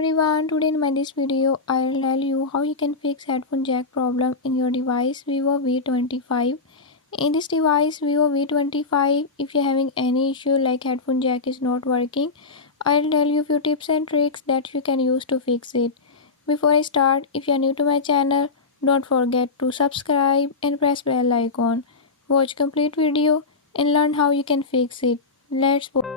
everyone, today in my this video I'll tell you how you can fix headphone jack problem in your device Vivo V25. In this device Vivo V25, if you're having any issue like headphone jack is not working, I'll tell you few tips and tricks that you can use to fix it. Before I start, if you're new to my channel, don't forget to subscribe and press bell icon. Watch complete video and learn how you can fix it. Let's go.